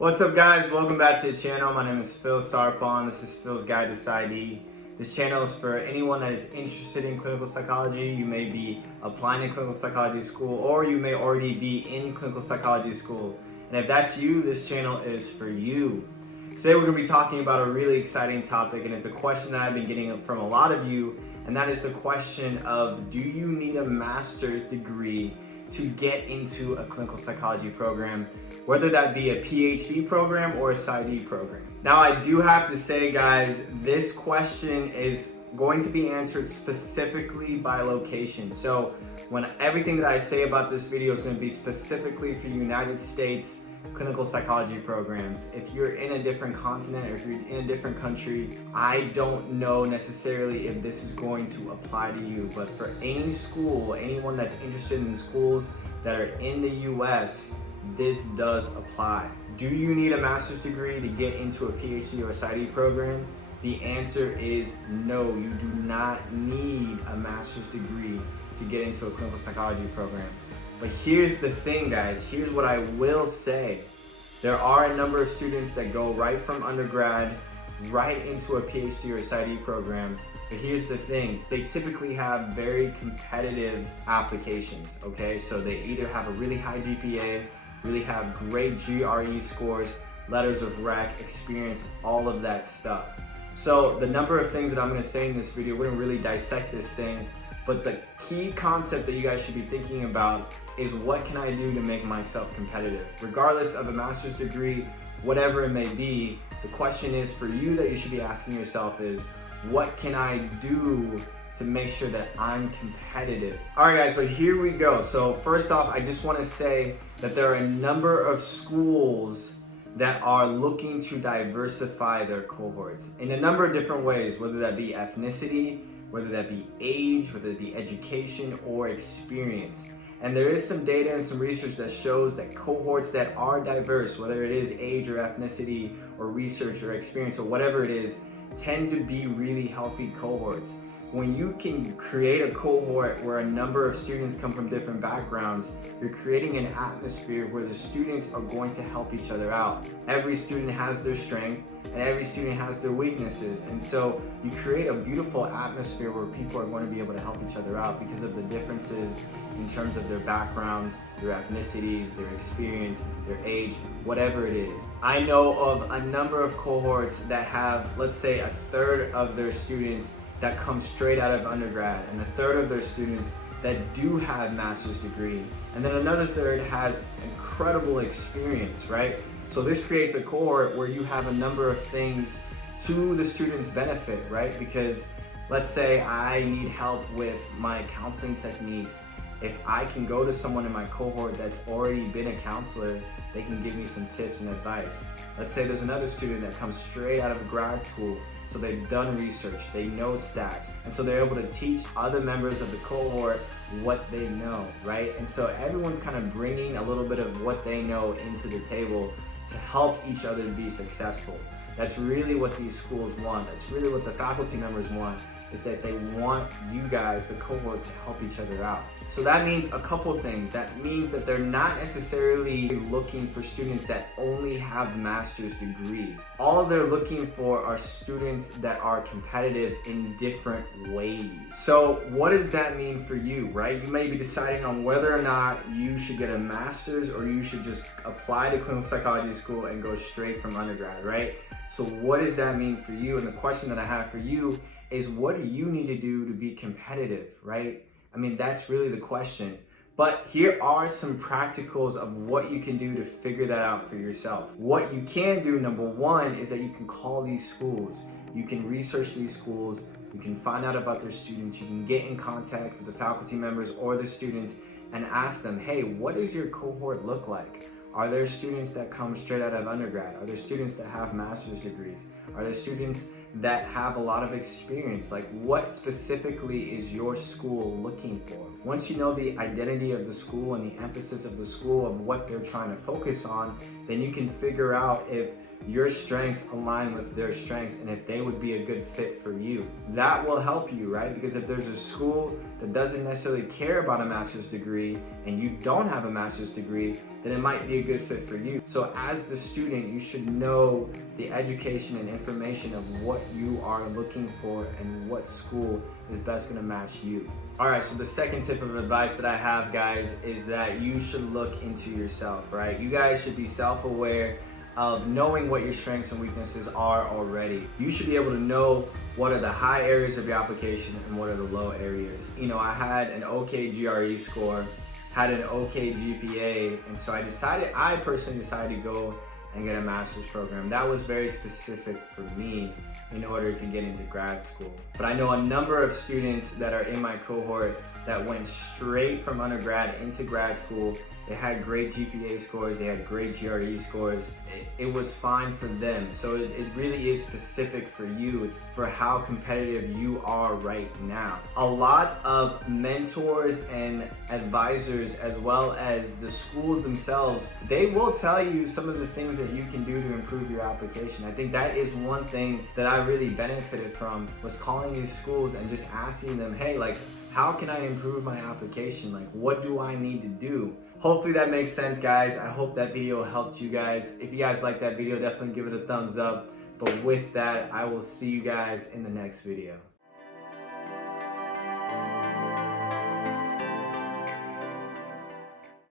What's up, guys? Welcome back to the channel. My name is Phil Sarpon. This is Phil's Guide to PsyD. This channel is for anyone that is interested in clinical psychology. You may be applying to clinical psychology school, or you may already be in clinical psychology school. And if that's you, this channel is for you. Today we're going to be talking about a really exciting topic, and it's a question that I've been getting from a lot of you, and that is the question of, do you need a master's degree to get into a clinical psychology program, whether that be a PhD program or a PsyD program? Now, I do have to say, guys, this question is going to be answered specifically by location. So when everything that I say about this video is going to be specifically for United States clinical psychology programs. If you're in a different continent or if you're in a different country, I don't know necessarily if this is going to apply to you, but for any school, anyone that's interested in schools that are in the US, this does apply. Do you need a master's degree to get into a PhD or a PsyD program? The answer is no, you do not need a master's degree to get into a clinical psychology program. But here's the thing, guys. Here's what I will say. There are a number of students that go right from undergrad right into a PhD or a PsyD program. But here's the thing. They typically have very competitive applications, okay? So they either have a really high GPA, really have great GRE scores, letters of rec, experience, all of that stuff. So the number of things that I'm gonna say in this video, we're gonna really dissect this thing. But the key concept that you guys should be thinking about is, what can I do to make myself competitive? Regardless of a master's degree, whatever it may be, the question is for you that you should be asking yourself is, what can I do to make sure that I'm competitive? All right, guys, so here we go. So first off, I just want to say that there are a number of schools that are looking to diversify their cohorts in a number of different ways, whether that be ethnicity, whether that be age, whether it be education or experience. And there is some data and some research that shows that cohorts that are diverse, whether it is age or ethnicity or research or experience or whatever it is, tend to be really healthy cohorts. When you can create a cohort where a number of students come from different backgrounds, you're creating an atmosphere where the students are going to help each other out. Every student has their strength and every student has their weaknesses. And so you create a beautiful atmosphere where people are going to be able to help each other out because of the differences in terms of their backgrounds, their ethnicities, their experience, their age, whatever it is. I know of a number of cohorts that have, let's say, a third of their students that come straight out of undergrad, and a third of their students that do have master's degree, and then another third has incredible experience, right? So this creates a cohort where you have a number of things to the student's benefit, right? Because let's say I need help with my counseling techniques. If I can go to someone in my cohort that's already been a counselor, they can give me some tips and advice. Let's say there's another student that comes straight out of grad school, so they've done research, they know stats, and so they're able to teach other members of the cohort what they know, right? And so everyone's kind of bringing a little bit of what they know into the table to help each other be successful. That's really what these schools want. That's really what the faculty members want, is that they want you guys, the cohort, to help each other out. So that means a couple things. That means that they're not necessarily looking for students that only have master's degrees. All they're looking for are students that are competitive in different ways. So what does that mean for you, right? You may be deciding on whether or not you should get a master's or you should just apply to clinical psychology school and go straight from undergrad, right? So what does that mean for you? And the question that I have for you is, what do you need to do to be competitive, right? I mean, that's really the question. But here are some practicals of what you can do to figure that out for yourself. What you can do, number one, is that you can call these schools. You can research these schools. You can find out about their students. You can get in contact with the faculty members or the students and ask them, hey, what does your cohort look like? Are there students that come straight out of undergrad? Are there students that have master's degrees? Are there students that have a lot of experience? Like, what specifically is your school looking for? Once you know the identity of the school and the emphasis of the school of what they're trying to focus on, then you can figure out if your strengths align with their strengths and if they would be a good fit for you. That will help you, right? Because if there's a school that doesn't necessarily care about a master's degree and you don't have a master's degree, then it might be a good fit for you. So as the student, you should know the education and information of what you are looking for and what school is best going to match you. All right, so the second tip of advice that I have, guys, is that you should look into yourself, right? You guys should be self-aware of knowing what your strengths and weaknesses are already. You should be able to know what are the high areas of your application and what are the low areas. You know, I had an okay GRE score, had an okay GPA, and so I personally decided to go and get a master's program. That was very specific for me in order to get into grad school. But I know a number of students that are in my cohort that went straight from undergrad into grad school. They had great GPA scores, they had great GRE scores. It was fine for them. So it really is specific for you. It's for how competitive you are right now. A lot of mentors and advisors, as well as the schools themselves, they will tell you some of the things that you can do to improve your application. I think that is one thing that I really benefited from, was calling these schools and just asking them, hey, like, how can I improve my application? Like, what do I need to do? Hopefully that makes sense, guys. I hope that video helped you guys. If you guys like that video, definitely give it a thumbs up. But with that, I will see you guys in the next video.